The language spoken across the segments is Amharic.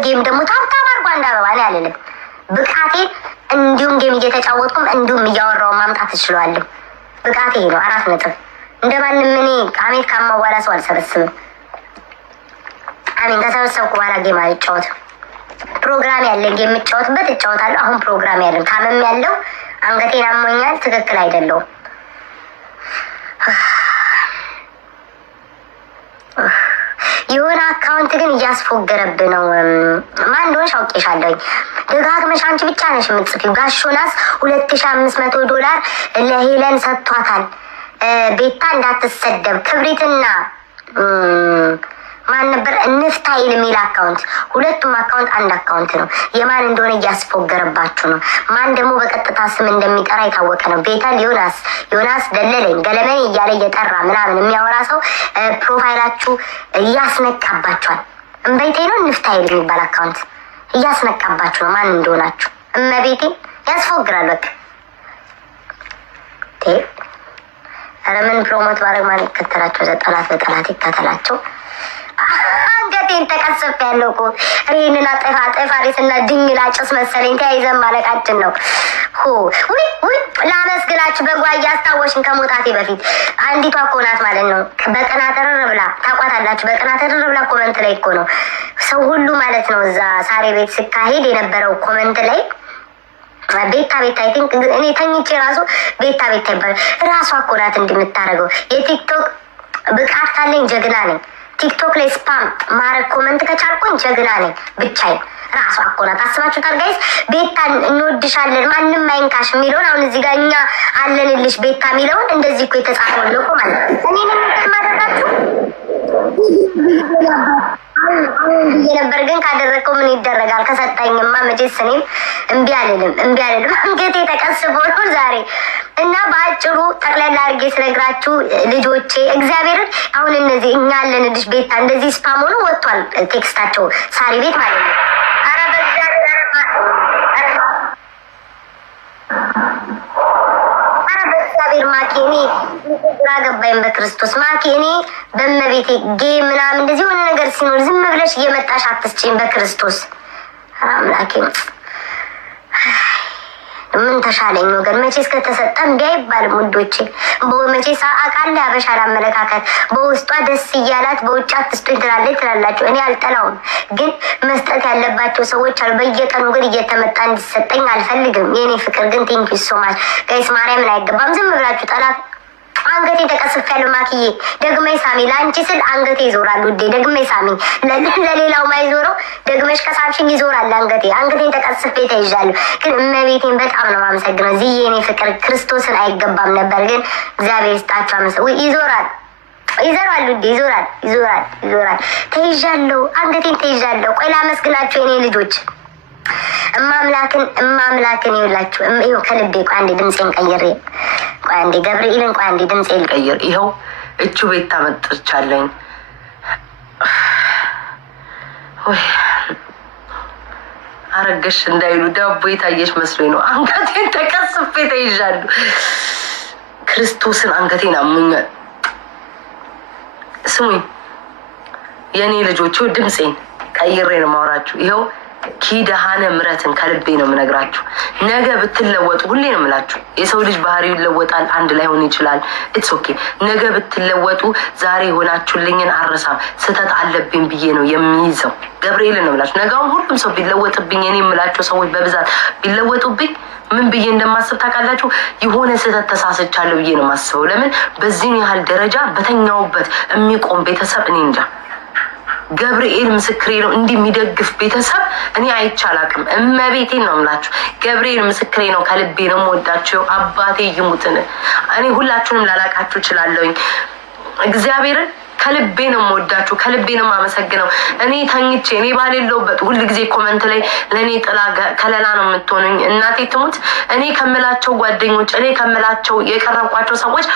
በጌም ደግሞ ታብታብ አርጓ እንዳበባ ነው ያለልም ብቃቴ እንዲሁም ጌም እየተጫወትኩም እንዲሁም እያወራው ማምጣት እችላለሁ። ብቃቴ ነው 4 ነጥብ። እንደማንም እኔ አሜት ካማዋላ ሰው አልሰበስብም። አሜን ከሰበሰብኩ በኋላ ጌም አልጫወትም። ፕሮግራም ያለኝ ጌም የምጫወትበት እጫወታለሁ። አሁን ፕሮግራም ያለኝ ታመም ያለው አንገቴን አሞኛል። ትክክል አይደለሁም። የሆነ አካውንት ግን እያስፎገረብ ነው። ማን እንደሆነሽ አውቄሻለሁኝ። ደጋግመሽ አንቺ ብቻ ነሽ የምትጽፊው። ጋሾናስ $2500 ለሄለን ሰጥቷታል። ቤታ እንዳትሰደብ ክብሪትና ማን ነበር እንፍታይል የሚል አካውንት። ሁለቱም አካውንት አንድ አካውንት ነው። የማን እንደሆነ እያስፎገረባችሁ ነው። ማን ደግሞ በቀጥታ ስም እንደሚጠራ የታወቀ ነው። ቤተል ዮናስ ደለለኝ ገለመኔ እያለ እየጠራ ምናምን የሚያወራ ሰው ፕሮፋይላችሁ እያስነቃባችኋል። እምበይቴ ነው እንፍታይል የሚባል አካውንት እያስነቃባችሁ ነው። ማን እንደሆናችሁ እመቤቴ ያስፎግራል። በቃ ኧረ ምን ፕሮሞት ባረግ ማን ይከተላቸው? ጠላት በጠላት ይከተላቸው። አንገቴን ተቀሰፍ ያለው እኮ ይህንን አጠፋሪስና ድንግል አጭስ መሰለኝ ተያይዘን ማለቃችን ነው። ውይ ላመስግናችሁ። በጓ እያስታወሽን ከሞታቴ በፊት አንዲቷ እኮ ናት ማለት ነው። በቀናተር ብላ ታቋታላችሁ። በቀናተር ብላ ኮመንት ላይ እኮ ነው ሰው ሁሉ ማለት ነው። እዛ ሳሬ ቤት ስካሄድ የነበረው ኮመንት ላይ ቤታ አይ ቲንክ እኔ ተኝቼ ራሱ ቤታ ይባላል። ራሷ እኮ ናት እንደምታደርገው። የቲክቶክ ብቃት ካለኝ ጀግና ነኝ። ቲክቶክ ላይ ስፓም ማረግ ኮመንት ከቻልኩኝ ጀግና ነኝ ብቻዬን። ራሷ እኮ ናት። አስባችሁታል ጋይስ? ቤታን እንወድሻለን ማንም አይንካሽ የሚለውን አሁን እዚህ ጋር እኛ አለንልሽ ቤታ የሚለውን እንደዚህ እኮ የተጻፈው ነው እኮ ማለት እኔ ነኝ ማደረጋችሁ ብዬ ነበር። ግን ካደረግከው ምን ይደረጋል? ከሰጠኝማ መቼስ እኔም እምቢ አልልም። አንገቴ ተቀስቦ ነው ዛሬ። እና በአጭሩ ጠቅላላ አድርጌ ስነግራችሁ ልጆቼ እግዚአብሔርን አሁን እነዚህ እኛ አለንልሽ ቤታ እንደዚህ ስፓም ሆኖ ወጥቷል ቴክስታቸው ሳሪ ቤት ማለት ነው። ኧረ በእግዚአብሔር ማኪ እኔ ግራ ገባኝ። በክርስቶስ ማኪ እኔ በመቤቴ ጌ ምናምን እንደዚህ የሆነ ነገር ሲኖር ዝም ብለሽ እየመጣሽ አትስጪኝ። በክርስቶስ አምላኬ ምን ተሻለኝ ወገን? መቼስ ከተሰጠ እንዲህ አይባልም ውዶቼ። መቼስ አቃለ ያበሻል አመለካከት በውስጧ ደስ እያላት በውጭ አትስጡኝ ትላላችሁ። እኔ አልጠላውም፣ ግን መስጠት ያለባቸው ሰዎች አሉ። በየቀኑ ግን እየተመጣ እንዲሰጠኝ አልፈልግም። የኔ ፍቅር ግን ቴንኪ ሶማች ጋይስ። ማርያምን አይገባም። ዝም ብላችሁ ጠላት አንገቴ ተቀስፍ ያለው ማክዬ ደግመሽ ሳሚ። ለአንቺ ስል አንገቴ ይዞራል ውዴ። ደግመሽ ሳሚ። ለሌላው ማይዞረው ደግመሽ ከሳምሽኝ ይዞራል አንገቴ። አንገቴን ተቀስፌ ተይዣለሁ። ግን እመቤቴን በጣም ነው የማመሰግነው። እዚህ የኔ ፍቅር ክርስቶስን አይገባም ነበር፣ ግን እግዚአብሔር ይስጣችሁ አመሰግናለሁ። ይዞራል ውዴ፣ ይዞራል። ተይዣለሁ፣ አንገቴን ተይዣለሁ። ቆይ ላመስግናችሁ የኔ ልጆች። እማምላክን ይውላችሁ። ይኸው ከልቤ ቆይ አንዴ ድምፄን ቀይሬ ቆይ አንዴ ገብርኤልን ቆይ አንዴ ድምፄን ቀይር። ይኸው እቹ ቤት ታመጥቻለኝ። ወይ አረገሽ እንዳይሉ ዳቦ የታየሽ መስሎኝ ነው። አንገቴን ተቀስፌ ተይዣለሁ። ክርስቶስን አንገቴን አሙኛል። ስሙኝ የኔ ልጆች፣ ድምፄን ቀይሬ ነው ማውራችሁ። ይኸው ኪዳነ ምሕረትን ከልቤ ነው የምነግራችሁ። ነገ ብትለወጡ ሁሌ ነው የምላችሁ። የሰው ልጅ ባህሪው ይለወጣል፣ አንድ ላይ ሆን ይችላል። ኢትስ ኦኬ። ነገ ብትለወጡ ዛሬ የሆናችሁልኝን አረሳም። ስህተት አለብኝ ብዬ ነው የሚይዘው። ገብርኤልን ነው የምላችሁ። ነገውን ሁሉም ሰው ቢለወጥብኝ፣ እኔ የምላቸው ሰዎች በብዛት ቢለወጡብኝ ምን ብዬ እንደማስብ ታውቃላችሁ? የሆነ ስህተት ተሳስቻለሁ ብዬ ነው የማስበው። ለምን በዚህን ያህል ደረጃ በተኛውበት የሚቆም ቤተሰብ እኔ እንጃ። ገብርኤል ምስክሬ ነው። እንዲህ የሚደግፍ ቤተሰብ እኔ አይቻላቅም። እመቤቴን ነው የምላችሁ። ገብርኤል ምስክሬ ነው። ከልቤ ነው የምወዳችሁ። አባቴ ይሙትን እኔ ሁላችሁንም ላላቃችሁ እችላለሁኝ። እግዚአብሔርን ከልቤ ነው የምወዳችሁ፣ ከልቤ ነው የማመሰግነው። እኔ ተኝቼ እኔ ባሌለውበት ሁል ጊዜ ኮመንት ላይ ለእኔ ጥላ ከለላ ነው የምትሆኑኝ። እናቴ ትሙት እኔ ከምላቸው ጓደኞች፣ እኔ ከምላቸው የቀረብኳቸው ሰዎች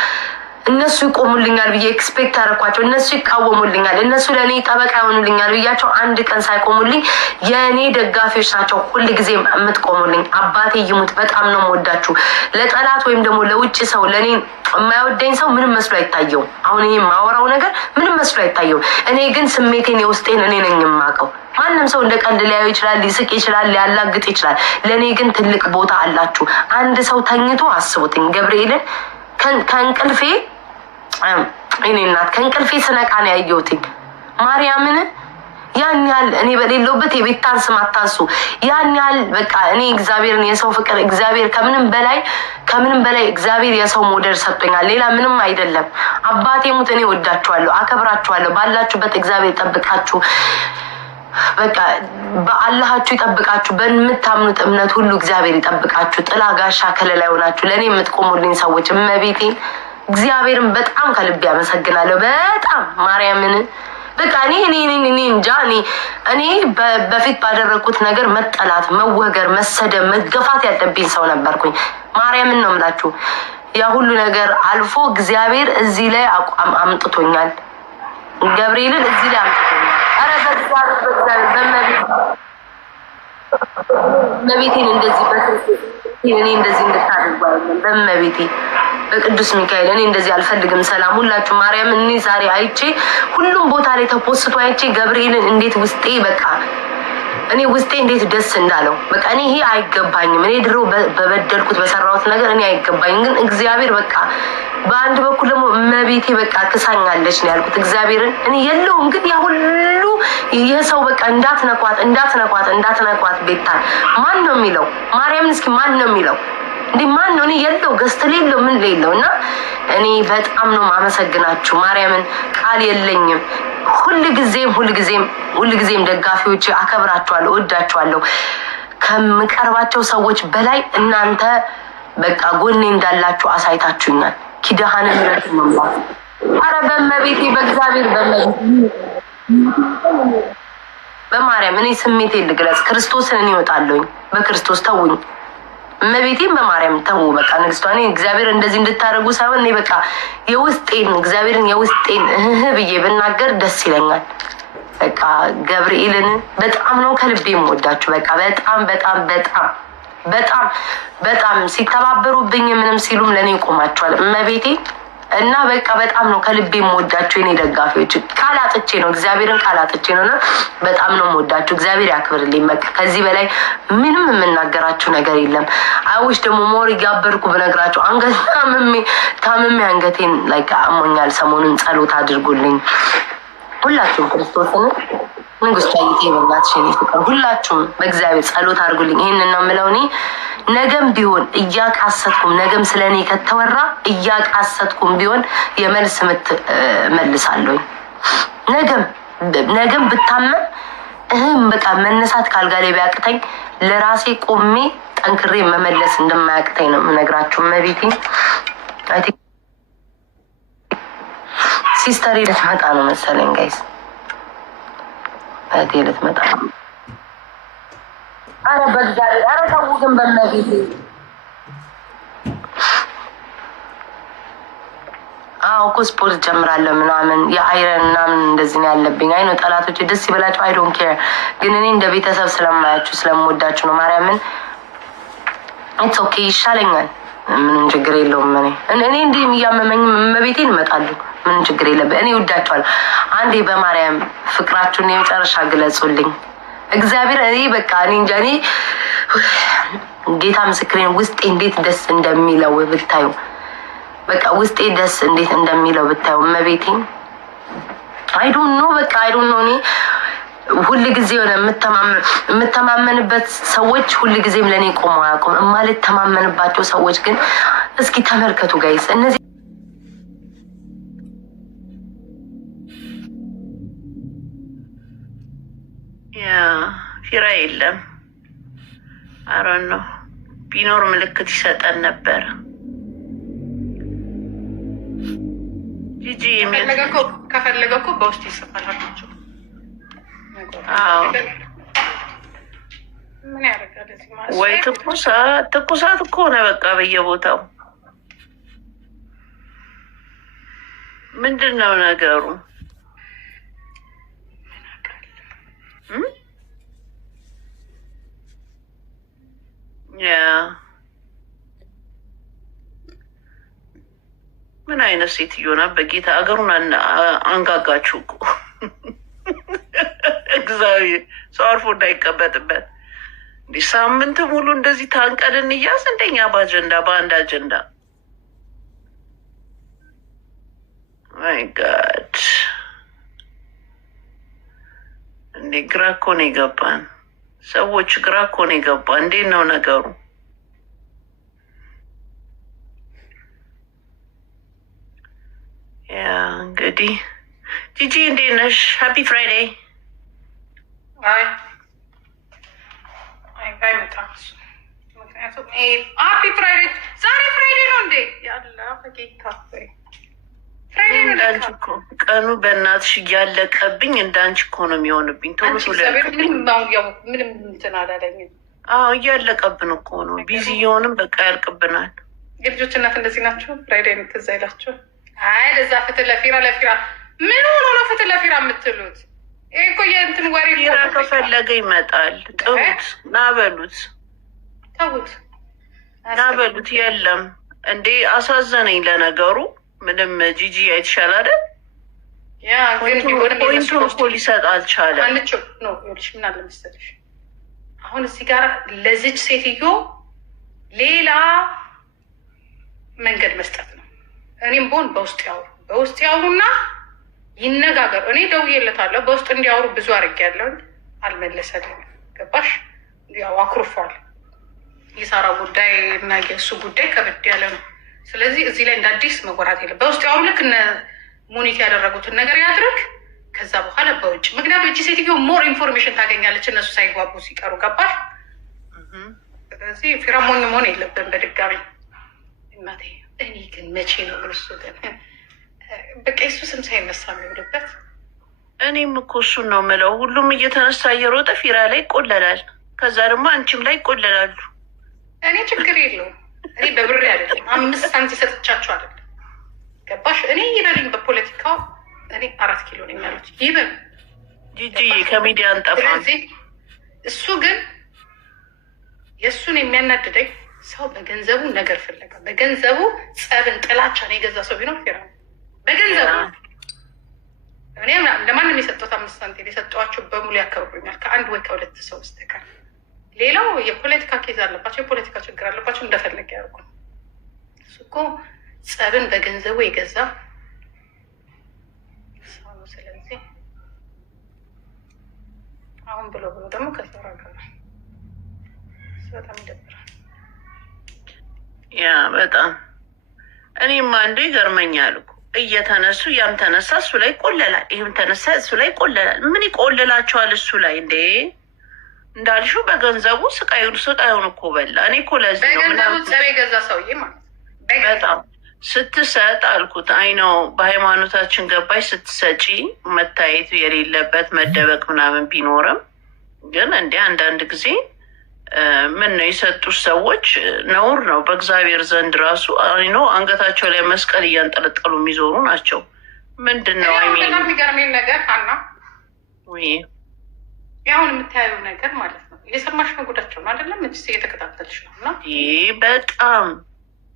እነሱ ይቆሙልኛል ብዬ ኤክስፔክት አደረኳቸው። እነሱ ይቃወሙልኛል፣ እነሱ ለእኔ ጠበቃ ይሆኑልኛል ብያቸው አንድ ቀን ሳይቆሙልኝ የእኔ ደጋፊዎች ናቸው ሁል ጊዜ የምትቆሙልኝ። አባቴ ይሙት በጣም ነው የምወዳችሁ። ለጠላት ወይም ደግሞ ለውጭ ሰው ለእኔ የማይወደኝ ሰው ምንም መስሎ አይታየውም። አሁን ይሄ የማወራው ነገር ምንም መስሎ አይታየውም። እኔ ግን ስሜቴን የውስጤን እኔ ነኝ የማውቀው። ማንም ሰው እንደ ቀልድ ሊያዩ ይችላል፣ ሊስቅ ይችላል፣ ሊያላግጥ ይችላል። ለእኔ ግን ትልቅ ቦታ አላችሁ። አንድ ሰው ተኝቶ አስቡትኝ ገብርኤልን ከእንቅልፌ እኔ እናት ከእንቅልፌ ስነቃ ነው ያየሁትኝ ማርያምን። ያን ያህል እኔ በሌለውበት የቤታን ስም አታንሱ። ያን ያህል በቃ እኔ እግዚአብሔርን የሰው ፍቅር እግዚአብሔር ከምንም በላይ እግዚአብሔር የሰው ሞዴል ሰጥቶኛል። ሌላ ምንም አይደለም። አባቴ ሙት እኔ ወዳችኋለሁ፣ አከብራችኋለሁ። ባላችሁበት እግዚአብሔር ይጠብቃችሁ። በቃ በአላሃችሁ ይጠብቃችሁ። በምታምኑት እምነት ሁሉ እግዚአብሔር ይጠብቃችሁ። ጥላ ጋሻ ከለላ ይሆናችሁ። ለእኔ የምትቆሙልኝ ሰዎች እመቤቴን እግዚአብሔርን በጣም ከልቤ ያመሰግናለሁ። በጣም ማርያምን በቃ እኔ እንጃ እኔ በፊት ባደረግኩት ነገር መጠላት፣ መወገር፣ መሰደብ፣ መገፋት ያለብኝ ሰው ነበርኩኝ። ማርያምን ነው የምላችሁ። ያ ሁሉ ነገር አልፎ እግዚአብሔር እዚህ ላይ አምጥቶኛል። ገብርኤልን እዚህ ላይ አምጥቶኛል። አረ በመቤቴን እንደዚህ እኔ እንደዚህ እንድታደርጉ አይደለም። በመቤቴ በቅዱስ ሚካኤል እኔ እንደዚህ አልፈልግም። ሰላም ሁላችሁ ማርያም። እኔ ዛሬ አይቼ ሁሉም ቦታ ላይ ተፖስቶ አይቼ ገብርኤልን እንዴት ውስጤ በቃ እኔ ውስጤ እንዴት ደስ እንዳለው በቃ እኔ ይሄ አይገባኝም። እኔ ድሮ በበደልኩት በሰራሁት ነገር እኔ አይገባኝም። ግን እግዚአብሔር በቃ በአንድ በኩል ደግሞ እመቤቴ በቃ ክሳኛለች ነው ያልኩት እግዚአብሔርን። እኔ የለውም ግን ያ ሁሉ የሰው በቃ እንዳትነኳት ቤታን ማን ነው የሚለው? ማርያምን እስኪ ማን ነው የሚለው? እንዲህ ማን ነው? እኔ የለው ገዝት ሌለው ምን ሌለው እና እኔ በጣም ነው ማመሰግናችሁ ማርያምን። ቃል የለኝም። ሁልጊዜም ደጋፊዎች አከብራችኋለሁ፣ እወዳችኋለሁ። ከምቀርባቸው ሰዎች በላይ እናንተ በቃ ጎኔ እንዳላችሁ አሳይታችሁኛል። ኪዳነ ምሕረት መምላት አረ በመቤቴ በእግዚአብሔር በማርያም እኔ ስሜቴን ልግለጽ። ክርስቶስን እኔ እወጣለሁኝ በክርስቶስ ተውኝ። እመቤቴን በማርያም ተው በቃ ንግስቷ። እኔ እግዚአብሔር እንደዚህ እንድታደርጉ ሳይሆን እኔ በቃ እግዚአብሔርን የውስጤን ብዬ ብናገር ደስ ይለኛል። በቃ ገብርኤልን በጣም ነው ከልቤ የምወዳችሁ። በቃ በጣም ሲተባበሩብኝ ምንም ሲሉም ለእኔ ይቆማቸዋል እመቤቴ እና በቃ በጣም ነው ከልቤ የምወዳችሁ የኔ ደጋፊዎች። ቃላጥቼ ነው እግዚአብሔርን ቃላጥቼ ነው እና በጣም ነው የምወዳችሁ። እግዚአብሔር ያክብርልኝ። በቃ ከዚህ በላይ ምንም የምናገራችሁ ነገር የለም። አይዎች ደግሞ ሞር እያበርኩ ብነግራችሁ ታምሜ አንገቴን ላይ አሞኛል። ሰሞኑን ጸሎት አድርጉልኝ ሁላችሁም። ክርስቶስን ንጉስ ቻይቴ በእናትሽ የኔ ፍቅር ሁላችሁም በእግዚአብሔር ጸሎት አድርጉልኝ። ይህንን ነው የምለው እኔ ነገም ቢሆን እያቃሰትኩም ነገም ስለ እኔ ከተወራ እያቃሰትኩም ቢሆን የመልስ ምት መልሳለሁኝ። ነገም ብታመም በቃ መነሳት ካልጋ ላይ ቢያቅተኝ ለራሴ ቆሜ ጠንክሬ መመለስ እንደማያቅተኝ ነው የምነግራችሁ። መቤቴ ሲስተር ልትመጣ ነው መሰለኝ ጋይስ፣ እህቴ ልትመጣ ነው። አረ በእግዚአብሔር አረ ተው ግን በመቤቴ እኮ ስፖርት ጀምራለሁ ምናምን የአይረን ምናምን እንደዚህ ነው ያለብኝ። አይ ነው ጠላቶች ደስ ይበላቸው። አይ ዶንት ኬር ግን እኔ እንደ ቤተሰብ ስለማያችሁ ስለምወዳችሁ ነው። ማርያምን ኢትስ ኦኬ ይሻለኛል። ምንም ችግር የለውም። እኔ እንዲህ እያመመኝ መቤቴን እመጣለሁ። ምንም ችግር የለብኝ። እኔ እወዳችኋለሁ። አንዴ በማርያም ፍቅራችሁን የመጨረሻ ግለጹልኝ። እግዚአብሔር እኔ በቃ እኔ እንጃ እኔ ጌታ ምስክሬን ውስጤ እንዴት ደስ እንደሚለው ብታዩ በቃ ውስጤ ደስ እንዴት እንደሚለው ብታዩ መቤቴን አይ ዶንት ኖ በቃ አይ ዶንት ኖ እኔ ሁሉ ጊዜ ሆነ የምተማመንበት ሰዎች ሁሉ ጊዜም ለኔ ቆመው አያውቁም። ማለት ተማመንባቸው ሰዎች ግን እስኪ ተመልከቱ ጋይስ እነዚህ ፊራ የለም። አሮን ነው ቢኖር ምልክት ይሰጠን ነበር። ጂጂ ከፈለገ እኮ በውስጥ ይሰፋላችሁ። ምን ያደርጋል ወይ ትኩሳት እኮ ነው በቃ በየቦታው ምንድን ነው ነገሩ? ያ ምን አይነት ሴትዮ ናት? በጌታ አገሩን አንጋጋችሁ እኮ እግዚአብሔር ሰው አርፎ እንዳይቀበጥበት። እንዲህ ሳምንት ሙሉ እንደዚህ ታንቀን እንያዝ እንደኛ በአንድ አጀንዳ። ማይ ጋድ እንዴ! ግራ እኮ ነው የገባን ሰዎች፣ ግራ እኮ ነው የገባን። እንዴት ነው ነገሩ? ያ እንግዲህ ጂጂ እንዴት ነሽ? ሃፒ ፍራይዴይ። አይመጣም እሱ። ምክንያቱም ሃፒ ፍራይዴይ ዛሬ ፍራይዴ ነው እንዴ? ያለ በጌታ ፍራይዴ ነው። እንዳንቺ እኮ ቀኑ በእናትሽ እያለቀብኝ እንዳንቺ እኮ ነው የሚሆንብኝ። ቶሎ ምንም እንትን አላለኝም። አዎ እያለቀብን እኮ ነው። ቢዚ እየሆንም በቃ ያልቅብናል። የልጆች እናት እንደዚህ ናቸው። ፍራይዴይ ነው ትዝ አይላቸው። አይ ለዛ ፍትህ ለፊራ ምን ሆኖ ነው ፍትህ ለፊራ የምትሉት? ይሄ እኮ የእንትን ወሬ ፊራ ከፈለገ ይመጣል። ጥሩት፣ ናበሉት፣ ተውት፣ ናበሉት። የለም እንዴ አሳዘነኝ። ለነገሩ ምንም ጂጂ አይተሻል አይደል? ያ ግን ፖይንቱን እኮ ሊሰጥ አልቻለም። አንቺው ነው ይኸውልሽ፣ ምን አለ መሰለሽ አሁን እዚህ ጋር ለዚች ሴትዮ ሌላ መንገድ መስጠት ነው። እኔም ቦን በውስጥ ያውሩና ይነጋገሩ። እኔ ደውዬለታለሁ በውስጥ እንዲያወሩ ብዙ አድርጌያለሁ፣ አልመለሰልኝም። ገባሽ? ያው አኩርፏል። የሳራ ጉዳይ እና የእሱ ጉዳይ ከብድ ያለ ነው። ስለዚህ እዚህ ላይ እንደ አዲስ መወራት የለም። በውስጥ ያውሩ፣ ልክ እነ ሙኒት ያደረጉትን ነገር ያድርግ። ከዛ በኋላ በውጭ ምክንያቱም እቺ ሴትዮ ሞር ኢንፎርሜሽን ታገኛለች እነሱ ሳይግባቡ ሲቀሩ። ገባሽ? ስለዚህ ፊራሞኝ መሆን የለብን በድጋሚ እናቴ። እኔ ግን መቼ ነው እሱ ግን በቃ የሱ ስም ሳይነሳ የሚውልበት? እኔም እኮ እሱን ነው የምለው። ሁሉም እየተነሳ እየሮጠ ፊራ ላይ ይቆለላል። ከዛ ደግሞ አንቺም ላይ ይቆለላሉ። እኔ ችግር የለውም። እኔ በብሬ አይደለም 5 ሳንቲም ሰጥቻቸው አይደለም። ገባሽ? እኔ ይበልኝ በፖለቲካው እኔ 4 ኪሎ ነኝ ያሉት ይበል። ጂጂ ከሚዲያ እንጠፋ። ስለዚህ እሱ ግን የእሱን የሚያናድደኝ ሰው በገንዘቡ ነገር ፍለጋ፣ በገንዘቡ ጸብን፣ ጥላቻን የገዛ ሰው ቢኖር ፊራ ነው። በገንዘቡ እኔ ለማንም የሰጠሁት 5 ሳንቲም የሰጠኋቸው በሙሉ ያከብሩኛል፣ ከአንድ ወይ ከሁለት ሰው በስተቀር። ሌላው የፖለቲካ ኬዝ አለባቸው፣ የፖለቲካ ችግር አለባቸው፣ እንደፈለገ ያደርጉ። እሱ እኮ ጸብን በገንዘቡ የገዛ ሰው ነው። ስለዚህ አሁን ብሎ ደግሞ ከሰራ ጋር በጣም ይደብራል። ያ በጣም እኔም አንዱ ይገርመኛል እኮ እየተነሱ ያም ተነሳ እሱ ላይ ይቆለላል፣ ይህም ተነሳ እሱ ላይ ይቆለላል። ምን ይቆልላቸዋል እሱ ላይ እንዴ? እንዳልሽው በገንዘቡ ስቃዩን እኮ በላ። እኔ እኮ ለዚህ ነው በገንዘቡ ጸብ የገዛ ሰውዬ ማለት በጣም ስትሰጥ አልኩት። አይ ነው በሃይማኖታችን ገባሽ ስትሰጪ መታየቱ የሌለበት መደበቅ ምናምን ቢኖርም ግን እንደ አንዳንድ ጊዜ ምን ነው የሰጡት ሰዎች ነውር ነው በእግዚአብሔር ዘንድ ራሱ ነው። አንገታቸው ላይ መስቀል እያንጠለጠሉ የሚዞሩ ናቸው። ምንድን ነው የሚገርመኝ ነገር ሀና፣ ወይ አሁን የምታየው ነገር ማለት ነው የሰማሽ ነው ጉዳቸው ነው አይደለም? እጅስ እየተከታተልሽ ነው እና ይህ በጣም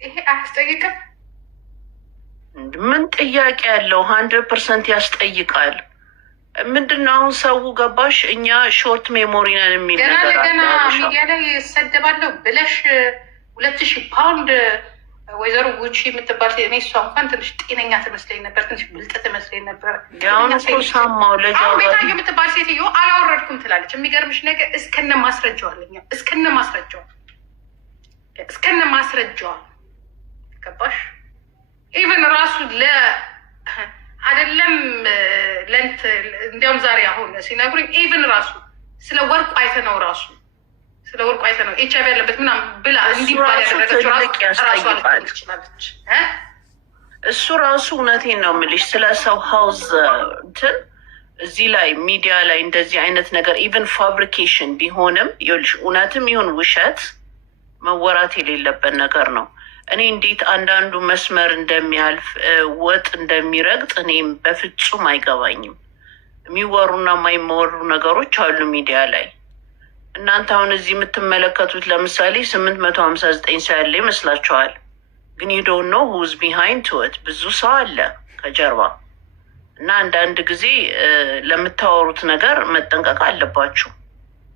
ይሄ አያስጠይቅም? ምን ጥያቄ ያለው 100% ያስጠይቃል። ምንድን ነው አሁን ሰው ገባሽ? እኛ ሾርት ሜሞሪ ነን የሚል ገና ነገር ለገና ሚዲያ ላይ ይሰደባለሁ ብለሽ 2000 ፓውንድ ወይዘሮ ጉቺ የምትባል እኔ እሷ እንኳን ትንሽ ጤነኛ ትመስለኝ ነበር፣ ትንሽ ብልጥ ትመስለኝ ነበር። አሁን እኮ ሰማሁ ቤታዮ የምትባል ሴትዮ አላወረድኩም ትላለች። የሚገርምሽ ነገር እስከነ ማስረጃው አለኛ እስከነ ማስረጃዋ ገባሽ? ኢቨን ራሱ አይደለም ለንት እንዲያውም ዛሬ አሁን ሲነግሩኝ ኢቨን ራሱ ስለ ወርቁ አይተነው ኤች አይቪ ያለበት ምናምን ብላ እንዲባል ያደረገችው ራሱ ትችላለች። እሱ ራሱ እውነቴን ነው የምልሽ ስለ ሰው ሀውዝ እንትን እዚህ ላይ ሚዲያ ላይ እንደዚህ አይነት ነገር ኢቨን ፋብሪኬሽን ቢሆንም ይኸውልሽ እውነትም ይሁን ውሸት መወራት የሌለበት ነገር ነው። እኔ እንዴት አንዳንዱ መስመር እንደሚያልፍ ወጥ እንደሚረግጥ እኔም በፍጹም አይገባኝም። የሚወሩና የማይወሩ ነገሮች አሉ ሚዲያ ላይ። እናንተ አሁን እዚህ የምትመለከቱት ለምሳሌ 859 ሰው ያለ ይመስላችኋል፣ ግን you don't know who's behind to it። ብዙ ሰው አለ ከጀርባ እና አንዳንድ ጊዜ ለምታወሩት ነገር መጠንቀቅ አለባችሁ።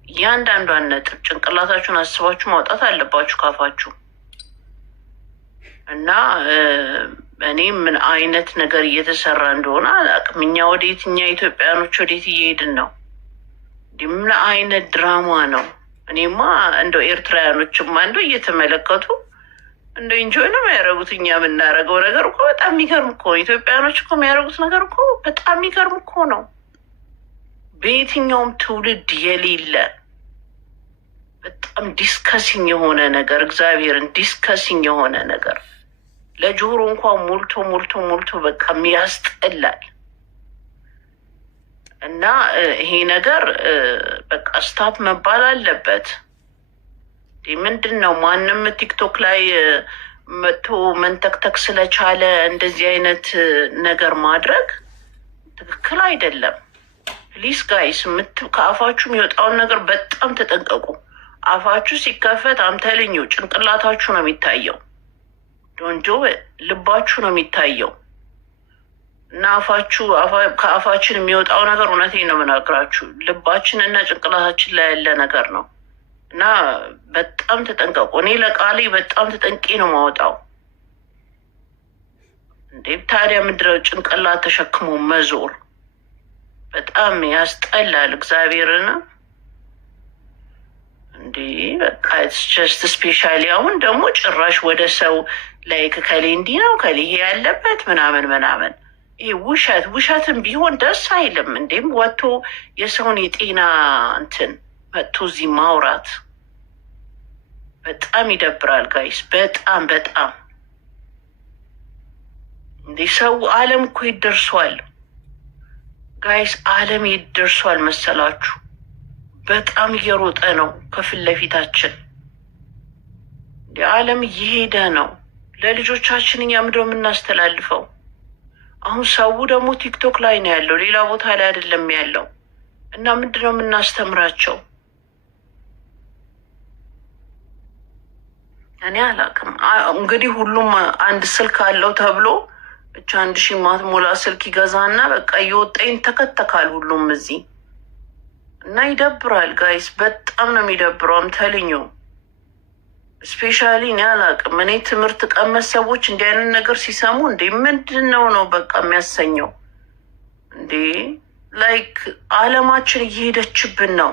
እያንዳንዷን ነጥብ ጭንቅላታችሁን አስባችሁ ማውጣት አለባችሁ ካፋችሁ። እና እኔ ምን አይነት ነገር እየተሰራ እንደሆነ አላውቅም። እኛ ወዴት እኛ ኢትዮጵያኖች ወዴት እየሄድን ነው? ምን አይነት ድራማ ነው? እኔማ እንደው ኤርትራውያኖችማ እንደው እየተመለከቱ እንደው ኢንጆይ ነው የሚያደርጉት። እኛ የምናደርገው ነገር እኮ በጣም የሚገርም እኮ፣ ኢትዮጵያኖች እኮ የሚያደርጉት ነገር እኮ በጣም የሚገርም እኮ ነው። በየትኛውም ትውልድ የሌለ በጣም ዲስከሲንግ የሆነ ነገር፣ እግዚአብሔርን ዲስከሲንግ የሆነ ነገር ለጆሮ እንኳን ሞልቶ ሞልቶ ሞልቶ በቃ ያስጠላል። እና ይሄ ነገር በቃ ስታፕ መባል አለበት። ምንድን ነው ማንም ቲክቶክ ላይ መጥቶ መንተክተክ ስለቻለ እንደዚህ አይነት ነገር ማድረግ ትክክል አይደለም። ፕሊስ ጋይስ ከአፋችሁ የሚወጣውን ነገር በጣም ተጠንቀቁ። አፋችሁ ሲከፈት አምተልኙ ጭንቅላታችሁ ነው የሚታየው፣ ዶንጆ ልባችሁ ነው የሚታየው። እና ከአፋችን የሚወጣው ነገር እውነቴን ነው የምናግራችሁ ልባችን እና ጭንቅላታችን ላይ ያለ ነገር ነው። እና በጣም ተጠንቀቁ። እኔ ለቃሌ በጣም ተጠንቄ ነው ማወጣው። እንዴ ታዲያ ምድረው ጭንቅላት ተሸክሞ መዞር በጣም ያስጠላል። እግዚአብሔርን እንዴ በቃ ጀስት ስፔሻሊ አሁን ደግሞ ጭራሽ ወደ ሰው ላይ ከሌ እንዲህ ነው ከሌ ያለበት ምናምን ምናምን። ይህ ውሸትም ቢሆን ደስ አይልም። እንዴም ወጥቶ የሰውን የጤና እንትን መጥቶ እዚህ ማውራት በጣም ይደብራል ጋይስ። በጣም በጣም እንዴ ሰው አለም እኮ ይደርሷል ጋይስ። አለም ይደርሷል መሰላችሁ? በጣም እየሮጠ ነው ከፊት ለፊታችን። አለም እየሄደ ነው። ለልጆቻችን እኛ ምንድነው የምናስተላልፈው? አሁን ሰው ደግሞ ቲክቶክ ላይ ነው ያለው፣ ሌላ ቦታ ላይ አይደለም ያለው። እና ምንድነው የምናስተምራቸው? እኔ አላውቅም። እንግዲህ ሁሉም አንድ ስልክ አለው ተብሎ ብቻ 1000 ማትሞላ ስልክ ይገዛና በቃ እየወጣ ይንተከተካል ሁሉም እዚህ። እና ይደብራል ጋይስ፣ በጣም ነው የሚደብረው። አምተልኙ ስፔሻሊ እኔ አላውቅም። እኔ ትምህርት ቀመስ ሰዎች እንዲህ አይነት ነገር ሲሰሙ እንዴ ምንድን ነው በቃ የሚያሰኘው? እንዴ ላይክ አለማችን እየሄደችብን ነው።